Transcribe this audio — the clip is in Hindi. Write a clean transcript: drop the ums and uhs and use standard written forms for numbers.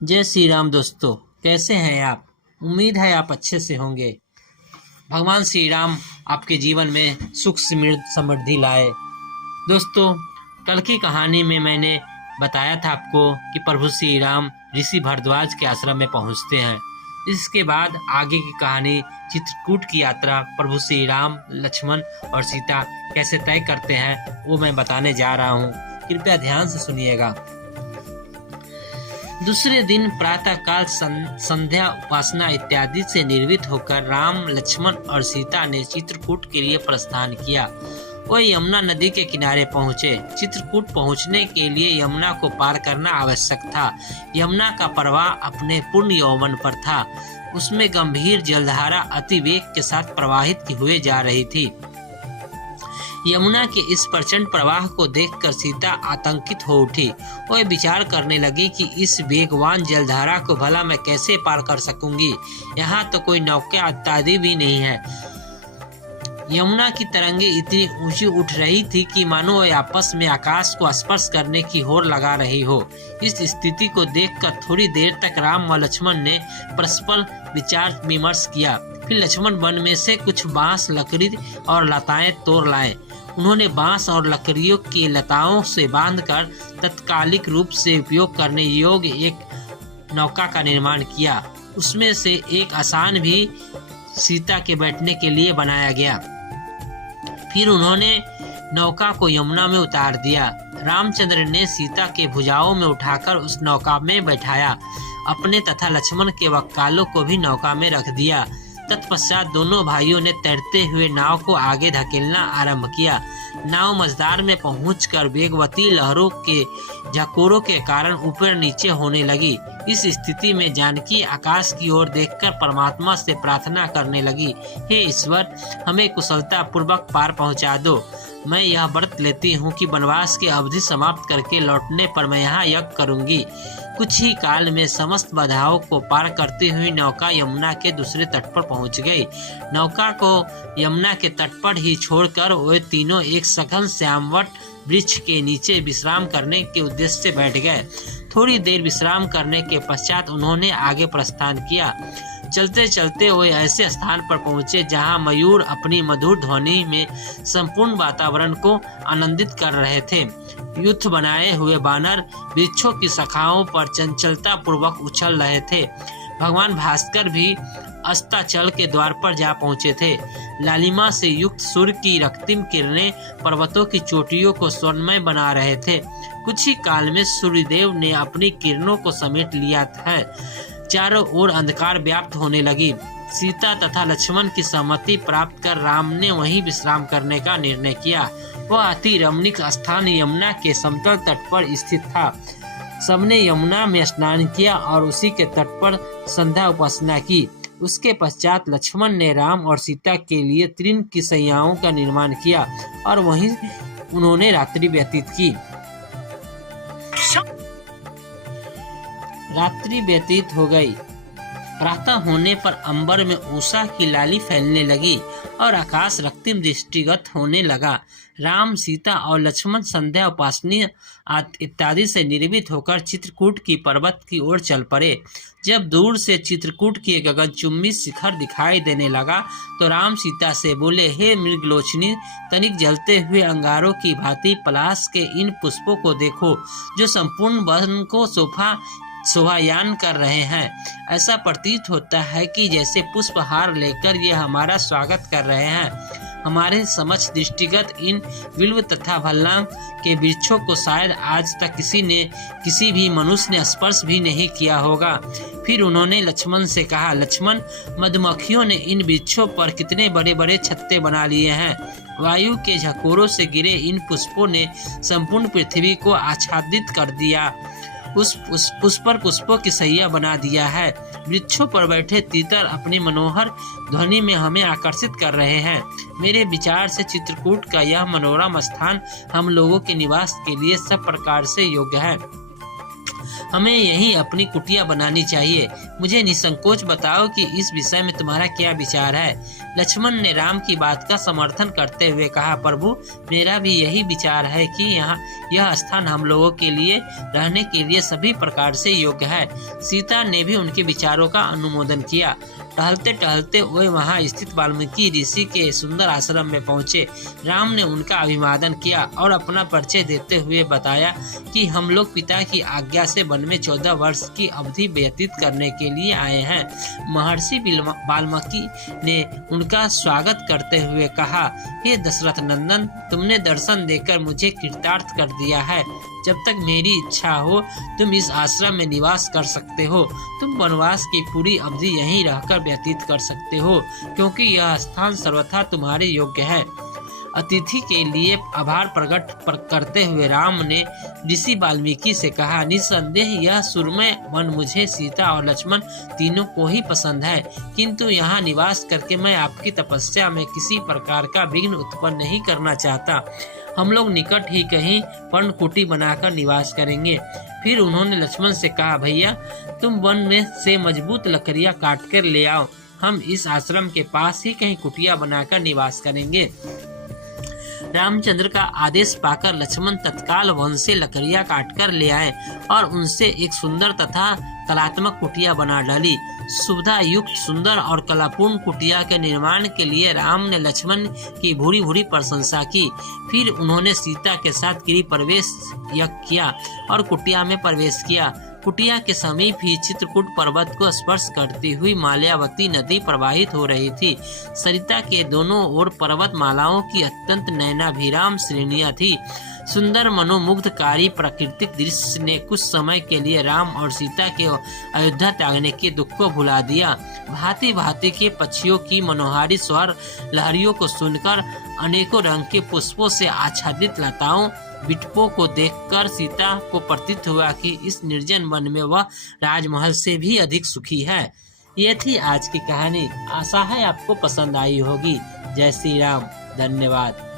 जय श्री राम दोस्तों, कैसे हैं आप। उम्मीद है आप अच्छे से होंगे। भगवान श्री राम आपके जीवन में सुख समृद्धि लाए। दोस्तों, कल की कहानी में मैंने बताया था आपको कि प्रभु श्री राम ऋषि भारद्वाज के आश्रम में पहुंचते हैं। इसके बाद आगे की कहानी चित्रकूट की यात्रा प्रभु श्री राम, लक्ष्मण और सीता कैसे तय करते हैं वो मैं बताने जा रहा हूँ। कृपया ध्यान से सुनिएगा। दूसरे दिन प्रातः काल संध्या, उपासना इत्यादि से निर्वित होकर राम, लक्ष्मण और सीता ने चित्रकूट के लिए प्रस्थान किया। वह यमुना नदी के किनारे पहुँचे। चित्रकूट पहुँचने के लिए यमुना को पार करना आवश्यक था। यमुना का प्रवाह अपने पूर्ण यौवन पर था। उसमें गंभीर जलधारा अति वेग के साथ प्रवाहित हुए जा रही थी। यमुना के इस प्रचंड प्रवाह को देखकर सीता आतंकित हो उठी। वह विचार करने लगी कि इस वेगवान जलधारा को भला मैं कैसे पार कर सकूंगी। यहाँ तो कोई नौका इत्यादि भी नहीं है। यमुना की तरंगे इतनी ऊंची उठ रही थी कि मानो वह आपस में आकाश को स्पर्श करने की होड़ लगा रही हो। इस स्थिति को देखकर थोड़ी देर तक राम व लक्ष्मण ने परस्पर विचार विमर्श किया। फिर लक्ष्मण वन में से कुछ बांस, लकड़ी और लताएं तोड़ लाए। उन्होंने बांस और लकड़ियों की लताओं से बांधकर तत्कालिक रूप से उपयोग करने योग्य एक नौका का निर्माण किया। उसमें से एक आसान भी सीता के बैठने के लिए बनाया गया। फिर उन्होंने नौका को यमुना में उतार दिया। रामचंद्र ने सीता के भुजाओं में उठाकर उस नौका में बैठाया। अपने तथा लक्ष्मण के वक्कालों को भी नौका में रख दिया। तत्पश्चात दोनों भाइयों ने तैरते हुए नाव को आगे धकेलना आरंभ किया। नाव मझधार में पहुंचकर वेगवती लहरों के झकोरों के कारण ऊपर नीचे होने लगी। इस स्थिति में जानकी आकाश की ओर देखकर परमात्मा से प्रार्थना करने लगी, हे ईश्वर, हमें कुशलता पूर्वक पार पहुंचा दो। मैं यह व्रत लेती हूँ कि वनवास की अवधि समाप्त करके लौटने पर मैं यहाँ यज्ञ करूंगी। कुछ ही काल में समस्त बाधाओं को पार करती हुई नौका यमुना के दूसरे तट पर पहुंच गई। नौका को यमुना के तट पर ही छोड़कर वे तीनों एक सघन श्यामवट वृक्ष के नीचे विश्राम करने के उद्देश्य से बैठ गए। थोड़ी देर विश्राम करने के पश्चात उन्होंने आगे प्रस्थान किया। चलते चलते वे ऐसे स्थान पर पहुंचे जहां मयूर अपनी मधुर ध्वनि में संपूर्ण वातावरण को आनंदित कर रहे थे। युद्ध बनाए हुए बानर वृक्षों की शाखाओं पर चंचलता पूर्वक उछल रहे थे। भगवान भास्कर भी अस्ताचल के द्वार पर जा पहुंचे थे। लालिमा से युक्त सूर्य की रक्तिम किरणें पर्वतों की चोटियों को स्वर्णमय बना रहे थे। कुछ ही काल में सूर्यदेव ने अपनी किरणों को समेट लिया था। चारों ओर अंधकार व्याप्त होने लगी। सीता तथा लक्ष्मण की सहमति प्राप्त कर राम ने वहीं विश्राम करने का निर्णय किया। वह अति रमणीक स्थान यमुना के समतल तट पर स्थित था। सबने यमुना में स्नान किया और उसी के तट पर संध्या उपासना की। उसके पश्चात लक्ष्मण ने राम और सीता के लिए तृण की शैयाओं का निर्माण किया और वहीं उन्होंने रात्रि व्यतीत की। रात्रि व्यतीत हो गई। प्रातः होने पर अंबर में उषा की लाली फैलने लगी और आकाश रक्तिम दृष्टिगत होने लगा। राम, सीता और लक्ष्मण संध्या उपासना इत्यादि से निर्मित होकर चित्रकूट की पर्वत की ओर चल पड़े। जब दूर से चित्रकूट की गगनचुंबी शिखर दिखाई देने लगा तो राम सीता से बोले, हे मृगलोचनी, तनिक जलते हुए अंगारों की भांति पलाश के इन पुष्पों को देखो जो संपूर्ण वन को शोभायान कर रहे हैं। ऐसा प्रतीत होता है कि जैसे पुष्पहार लेकर ये हमारा स्वागत कर रहे हैं। हमारे समक्ष दृष्टिगत इन बिल्व तथा भल्लांग के वृक्षों को शायद आज तक किसी भी मनुष्य ने स्पर्श भी नहीं किया होगा। फिर उन्होंने लक्ष्मण से कहा, लक्ष्मण, मधुमक्खियों ने इन वृक्षों पर कितने बड़े बड़े छत्ते बना लिए हैं। वायु के झकोरों से गिरे इन पुष्पों ने संपूर्ण पृथ्वी को आच्छादित कर दिया। उस पुष्पों की सैया बना दिया है। वृक्षों पर बैठे तीतर अपनी मनोहर ध्वनि में हमें आकर्षित कर रहे हैं। मेरे विचार से चित्रकूट का यह मनोरम स्थान हम लोगों के निवास के लिए सब प्रकार से योग्य है। हमें यहीं अपनी कुटिया बनानी चाहिए। मुझे निसंकोच बताओ कि इस विषय में तुम्हारा क्या विचार है। लक्ष्मण ने राम की बात का समर्थन करते हुए कहा, प्रभु मेरा भी यही विचार है कि यह स्थान हम लोगों के लिए रहने के लिए सभी प्रकार से योग्य है। सीता ने भी उनके विचारों का अनुमोदन किया। टहलते टहलते वे वहां स्थित वाल्मीकि ऋषि के सुंदर आश्रम में पहुंचे। राम ने उनका अभिवादन किया और अपना परिचय देते हुए बताया कि हम लोग पिता की आज्ञा से वन में 14 वर्ष की अवधि व्यतीत करने के लिए आए हैं। महर्षि वाल्मीकि ने उनका स्वागत करते हुए कहा, हे दशरथ नंदन, तुमने दर्शन देकर मुझे कृतार्थ कर दिया है। जब तक मेरी इच्छा हो तुम इस आश्रम में निवास कर सकते हो। तुम वनवास की पूरी अवधि यहीं रहकर व्यतीत कर सकते हो, क्योंकि यह स्थान सर्वथा तुम्हारे योग्य है। अतिथि के लिए आभार प्रकट करते हुए राम ने ऋषि वाल्मीकि से कहा, निस्संदेह यह सुरमय वन मुझे सीता और लक्ष्मण तीनों को ही पसंद है, किंतु यहाँ निवास करके मैं आपकी तपस्या में किसी प्रकार का विघ्न उत्पन्न नहीं करना चाहता। हम लोग निकट ही कहीं पर्णकुटी बनाकर निवास करेंगे। फिर उन्होंने लक्ष्मण से कहा, भैया तुम वन में से मजबूत लकड़ियां काट कर ले आओ, हम इस आश्रम के पास ही कहीं कुटिया बनाकर निवास करेंगे। रामचंद्र का आदेश पाकर लक्ष्मण तत्काल वन से लकड़ियां काटकर ले आए और उनसे एक सुंदर तथा कलात्मक कुटिया बना डाली। सुविधा युक्त सुंदर और कलापूर्ण कुटिया के निर्माण के लिए राम ने लक्ष्मण की भूरी भूरी प्रशंसा की। फिर उन्होंने सीता के साथ गिरि प्रवेश किया और कुटिया में प्रवेश किया। कुटिया के समीप ही चित्रकूट पर्वत को स्पर्श करती हुई माल्यावती नदी प्रवाहित हो रही थी। सरिता के दोनों ओर पर्वत मालाओं की अत्यंत नयनाभिराम श्रेणियां थी। सुंदर मनोमुग्धकारी प्राकृतिक दृश्य ने कुछ समय के लिए राम और सीता के अयोध्या त्यागने के दुख को भुला दिया। भांति भांति के पक्षियों की मनोहारी स्वर लहरियों को सुनकर, अनेकों रंग के पुष्पों से आच्छादित लताओं बिटपों को देखकर सीता को प्रतीत हुआ कि इस निर्जन वन में वह राजमहल से भी अधिक सुखी है। ये थी आज की कहानी। आशा है आपको पसंद आई होगी। जय श्री राम। धन्यवाद।